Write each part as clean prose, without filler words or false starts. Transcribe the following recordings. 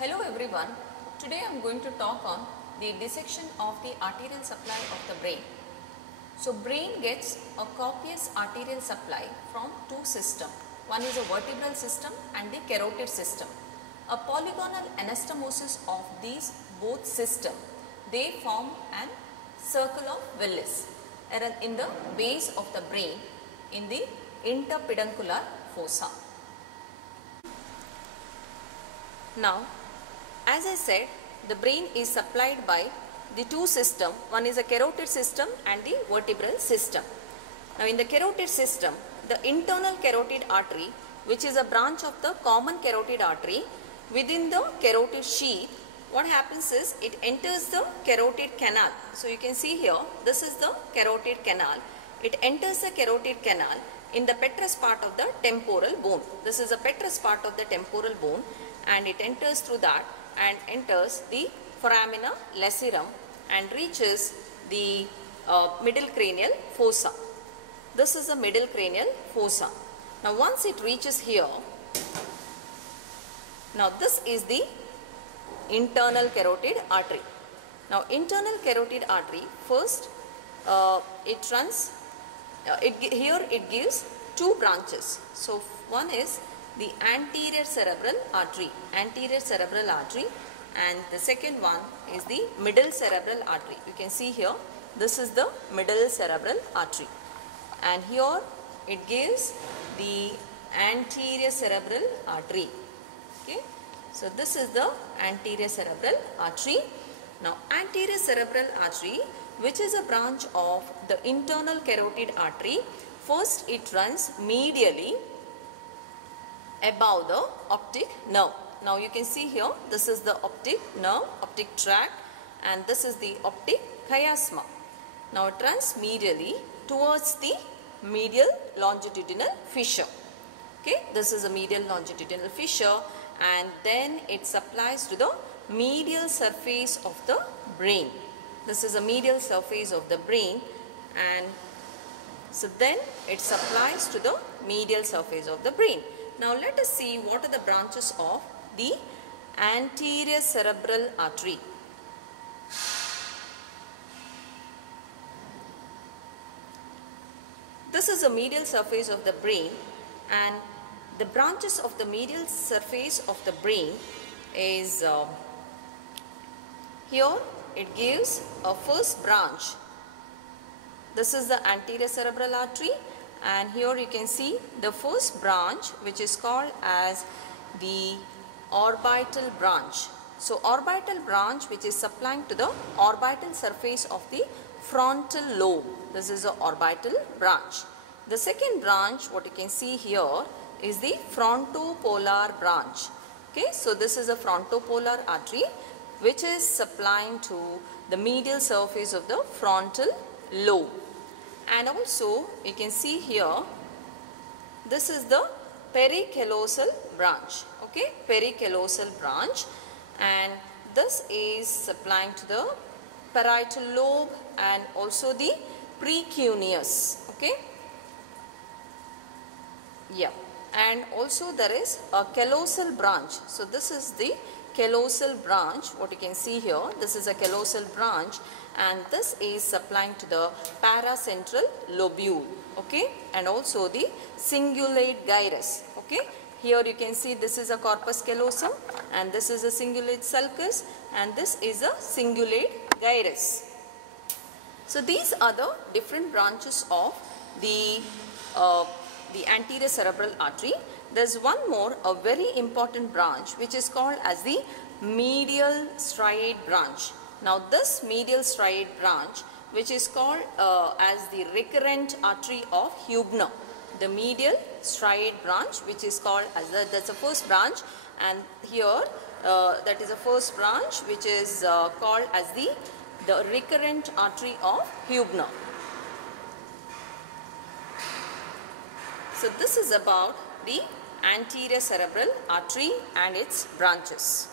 Hello everyone, today I am going to talk on the dissection of the arterial supply of the brain. So brain gets a copious arterial supply from two systems. One is a vertebral system and the carotid system. A polygonal anastomosis of these both systems, they form an circle of Willis in the base of the brain in the interpeduncular fossa. Now, as I said, the brain is supplied by the two systems. One is a carotid system and the vertebral system. Now, in the carotid system, the internal carotid artery, which is a branch of the common carotid artery, within the carotid sheath, what happens is it enters the carotid canal. So, you can see here, this is the carotid canal. It enters the carotid canal in the petrous part of the temporal bone. This is a petrous part of the temporal bone, and it enters through that and enters the foramina lacerum and reaches the middle cranial fossa. This is the middle cranial fossa. Now once it reaches here, now this is the internal carotid artery. Now internal carotid artery, first it runs, here it gives two branches. So one is the anterior cerebral artery, and the second one is the middle cerebral artery. You can see here, this is the middle cerebral artery, and here it gives the anterior cerebral artery. Okay, so this is the anterior cerebral artery. Now anterior cerebral artery, which is a branch of the internal carotid artery, first it runs medially above the optic nerve. Now you can see here, this is the optic nerve, optic tract, and this is the optic chiasma. Now it runs medially towards the medial longitudinal fissure. Okay, this is a medial longitudinal fissure, and then it supplies to the medial surface of the brain. This is a medial surface of the brain, and so then it supplies to the medial surface of the brain. Now let us see what are the branches of the anterior cerebral artery. This is the medial surface of the brain, and the branches of the medial surface of the brain is here it gives a first branch. This is the anterior cerebral artery, and here you can see the first branch, which is called as the orbital branch. So orbital branch, which is supplying to the orbital surface of the frontal lobe. This is the orbital branch. The second branch, what you can see here, is the frontopolar branch. Okay, so this is a frontopolar artery which is supplying to the medial surface of the frontal lobe. And also you can see here, this is the pericallosal branch. Okay, pericallosal branch, and this is supplying to the parietal lobe and also the precuneus. Okay, yeah, and also there is a callosal branch. So this is the callosal branch, what you can see here, this is a callosal branch, and this is supplying to the paracentral lobule. Okay, and also the cingulate gyrus. Okay, here you can see this is a corpus callosum, and this is a cingulate sulcus, and this is a cingulate gyrus. So these are the different branches of the anterior cerebral artery. There's one more, a very important branch, which is called as the medial striate branch. Now this medial striate branch, which is called as the recurrent artery of Hubner. The medial striate branch, which is called as that's the first branch, and here that is the first branch, which is called as the recurrent artery of Hubner. So this is about the anterior cerebral artery and its branches.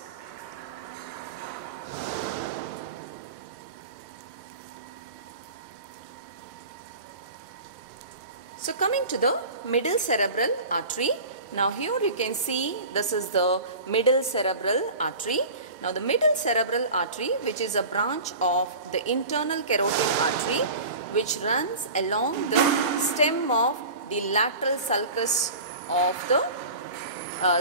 So coming to the middle cerebral artery, Now here you can see this is the middle cerebral artery. Now the middle cerebral artery, which is a branch of the internal carotid artery, which runs along the stem of the lateral sulcus of the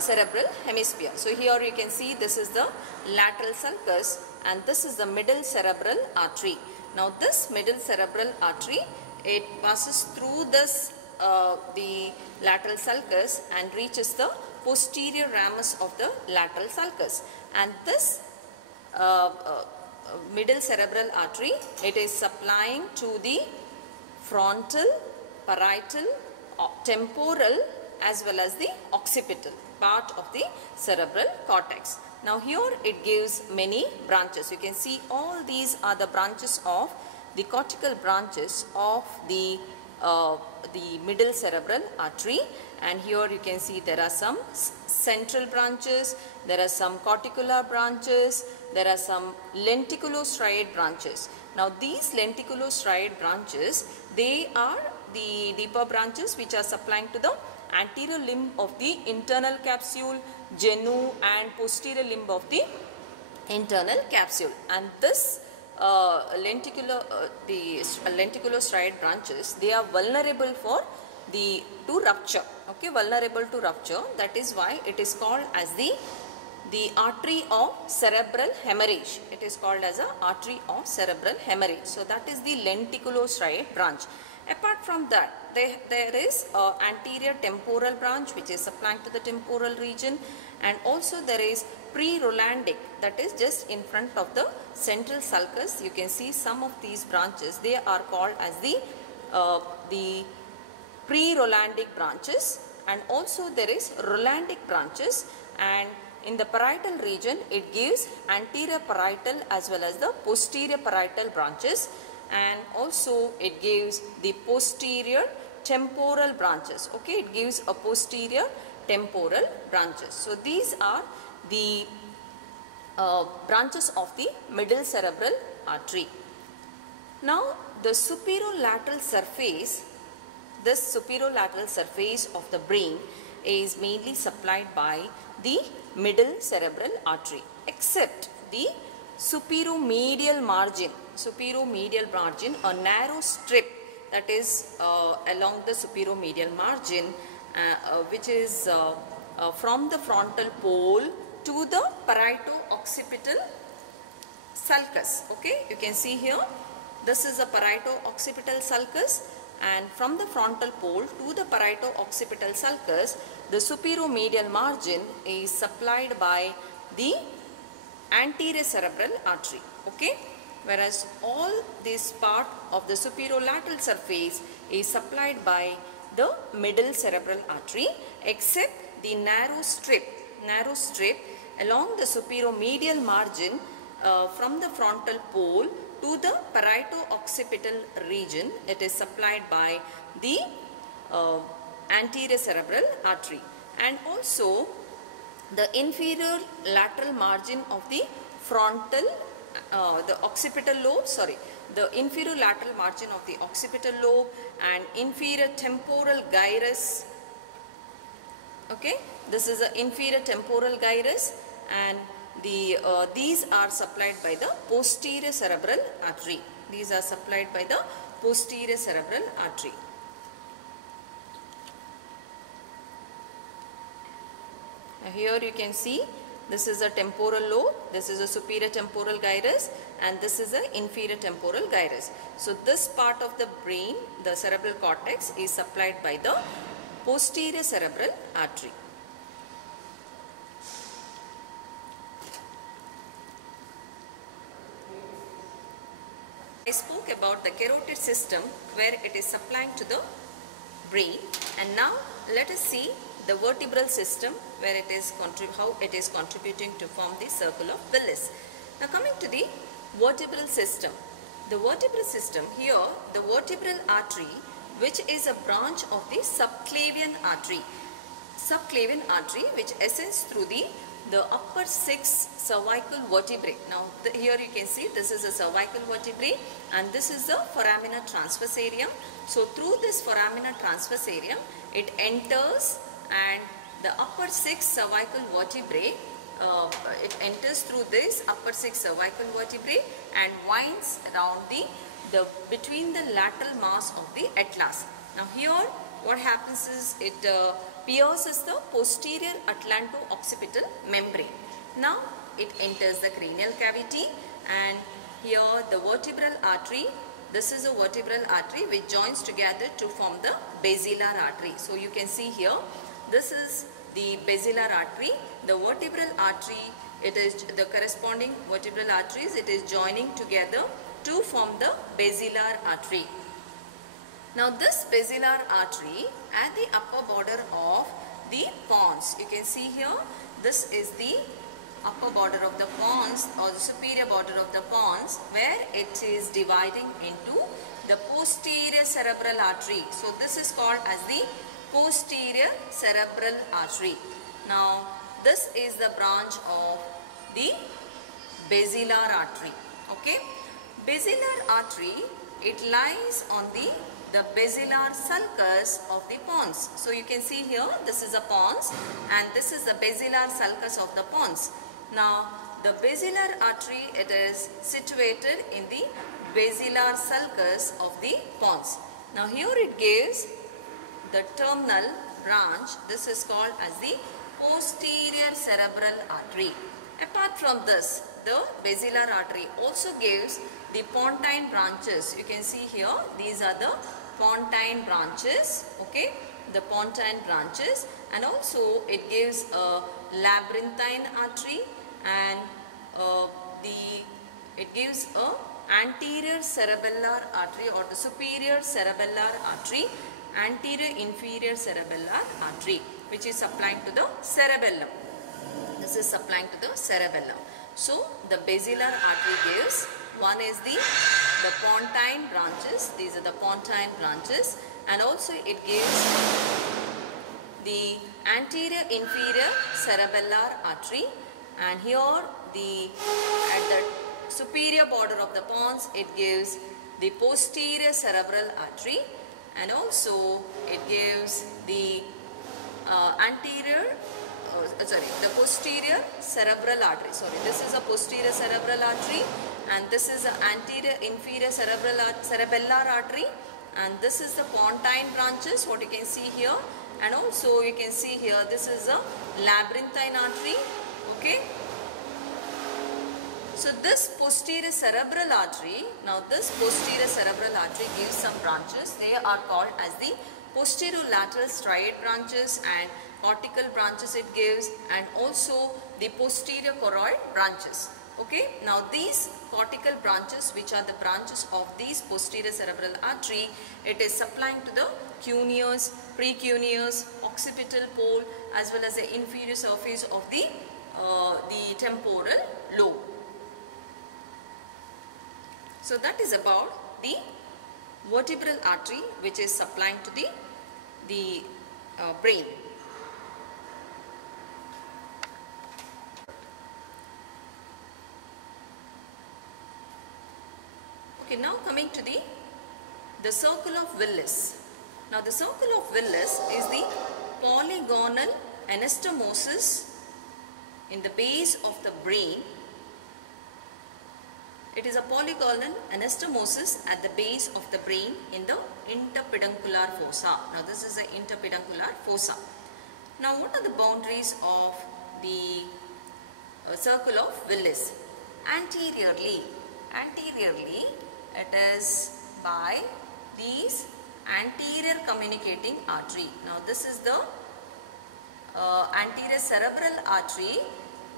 cerebral hemisphere. So here you can see this is the lateral sulcus and this is the middle cerebral artery. Now this middle cerebral artery, it passes through this the lateral sulcus and reaches the posterior ramus of the lateral sulcus. And this middle cerebral artery, it is supplying to the frontal, parietal, temporal as well as the occipital part of the cerebral cortex. Now here it gives many branches. You can see all these are the branches of the cortical branches of the middle cerebral artery, and here you can see there are some central branches, there are some corticular branches, there are some lenticulostriate branches. Now these lenticulostriate branches, they are the deeper branches which are supplying to the anterior limb of the internal capsule, genu, and posterior limb of the internal capsule. And this lenticulostriate branches, they are vulnerable for to rupture. Okay, vulnerable to rupture. That is why it is called as the artery of cerebral hemorrhage. It is called as a artery of cerebral hemorrhage. So that is the lenticulostriate branch. Apart from that, there is anterior temporal branch which is supplying to the temporal region, and also there is pre-Rolandic, that is just in front of the central sulcus. You can see some of these branches, they are called as the pre-Rolandic branches, and also there is Rolandic branches, and in the parietal region it gives anterior parietal as well as the posterior parietal branches, and also it gives the posterior temporal branches. Okay, it gives a posterior temporal branches. So these are the branches of the middle cerebral artery. Now the superolateral surface, this superolateral surface of the brain is mainly supplied by the middle cerebral artery, except the superomedial margin, a narrow strip that is along the superomedial margin, which is from the frontal pole to the parieto-occipital sulcus. Okay, you can see here, this is a parieto-occipital sulcus, and from the frontal pole to the parieto-occipital sulcus, the superomedial margin is supplied by the anterior cerebral artery. Okay, whereas all this part of the superolateral surface is supplied by the middle cerebral artery, except the narrow strip along the superomedial margin from the frontal pole to the parieto-occipital region. It is supplied by the anterior cerebral artery, and also the inferior lateral margin of the frontal, the occipital lobe, the inferior lateral margin of the occipital lobe and inferior temporal gyrus. Okay, this is the inferior temporal gyrus, and these are supplied by the posterior cerebral artery. These are supplied by the posterior cerebral artery. Now here you can see this is a temporal lobe, this is a superior temporal gyrus, and this is a inferior temporal gyrus. So this part of the brain, the cerebral cortex, is supplied by the posterior cerebral artery. I spoke about the carotid system where it is supplying to the brain, and now let us see the vertebral system where it is how it is contributing to form the circle of Willis. Now coming to the vertebral system. The vertebral system, here the vertebral artery, which is a branch of the subclavian artery. Subclavian artery which ascends through the upper 6 cervical vertebrae. Now here you can see this is a cervical vertebrae and this is the foramina transversarum. So through this foramina transversarum it enters and the upper 6 cervical vertebrae, it enters through this upper 6 cervical vertebrae and winds around the between the lateral mass of the atlas. Now here what happens is it pierces the posterior atlanto-occipital membrane. Now it enters the cranial cavity, and here the vertebral artery, this is a vertebral artery which joins together to form the basilar artery. So you can see here, this is the basilar artery, the vertebral artery, it is the corresponding vertebral arteries, it is joining together to form the basilar artery. Now this basilar artery at the upper border of the pons, you can see here, this is the upper border of the pons or the superior border of the pons, where it is dividing into the posterior cerebral artery. So this is called as the posterior cerebral artery. Now this is the branch of the basilar artery. Okay, basilar artery, it lies on the basilar sulcus of the pons. So you can see here, this is a pons and this is the basilar sulcus of the pons. Now the basilar artery, it is situated in the basilar sulcus of the pons. Now here it gives the terminal branch, this is called as the posterior cerebral artery. Apart from this, the basilar artery also gives the pontine branches. You can see here, these are the pontine branches, okay, the pontine branches, and also it gives a labyrinthine artery, and it gives a anterior cerebellar artery or the superior cerebellar artery, anterior inferior cerebellar artery, which is supplying to the cerebellum. This is supplying to the cerebellum. So the basilar artery gives, one is the pontine branches, these are the pontine branches, and also it gives the anterior inferior cerebellar artery, and here at the superior border of the pons it gives the posterior cerebral artery, and also it gives the the posterior cerebral artery. Sorry, this is a posterior cerebral artery and this is the anterior inferior cerebellar artery, and this is the pontine branches, what you can see here, and also you can see here this is a labyrinthine artery. Okay, so this posterior cerebral artery, now this posterior cerebral artery gives some branches. They are called as the posterolateral striate branches and cortical branches it gives, and also the posterior choroid branches. Okay, now these cortical branches, which are the branches of these posterior cerebral artery, it is supplying to the cuneus, precuneus, occipital pole, as well as the inferior surface of the temporal lobe. So that is about the vertebral artery, which is supplying to the brain. Okay, now coming to the circle of Willis. Now the circle of Willis is the polygonal anastomosis in the base of the brain. It is a polygonal anastomosis at the base of the brain in the interpeduncular fossa. Now this is the interpeduncular fossa. Now what are the boundaries of the circle of Willis? Anteriorly, it is by these anterior communicating artery. Now this is the anterior cerebral artery,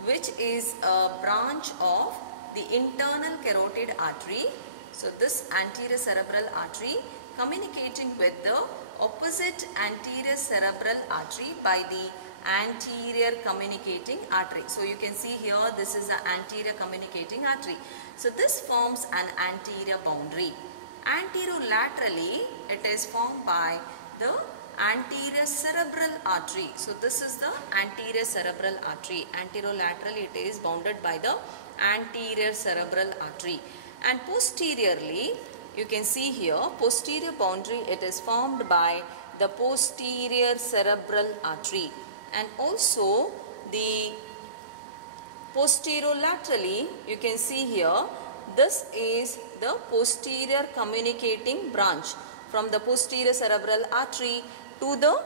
which is a branch of the internal carotid artery. So this anterior cerebral artery communicating with the opposite anterior cerebral artery by the anterior communicating artery. So you can see here, this is the anterior communicating artery. So this forms an anterior boundary. Anterolaterally, it is formed by the anterior cerebral artery. So this is the anterior cerebral artery. Anterolaterally, it is bounded by the anterior cerebral artery. And posteriorly, you can see here, posterior boundary, it is formed by the posterior cerebral artery. and also the posterolaterally, you can see here, this is the posterior communicating branch from the posterior cerebral artery to the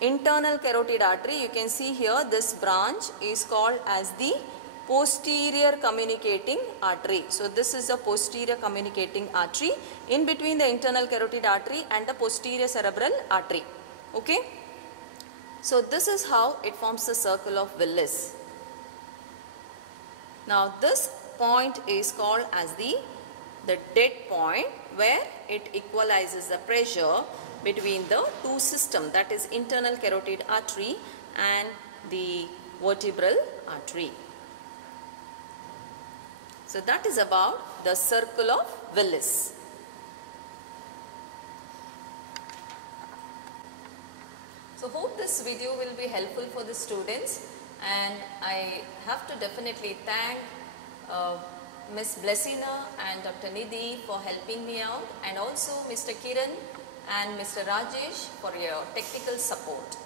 internal carotid artery. You can see here this branch is called as the posterior communicating artery. So this is the posterior communicating artery in between the internal carotid artery and the posterior cerebral artery. Okay. So this is how it forms the circle of Willis. Now this point is called as the dead point, where it equalizes the pressure between the two systems, that is internal carotid artery and the vertebral artery. So that is about the circle of Willis. So hope this video will be helpful for the students, and I have to definitely thank Ms. Blessina and Dr. Nidhi for helping me out, and also Mr. Kiran and Mr. Rajesh for your technical support.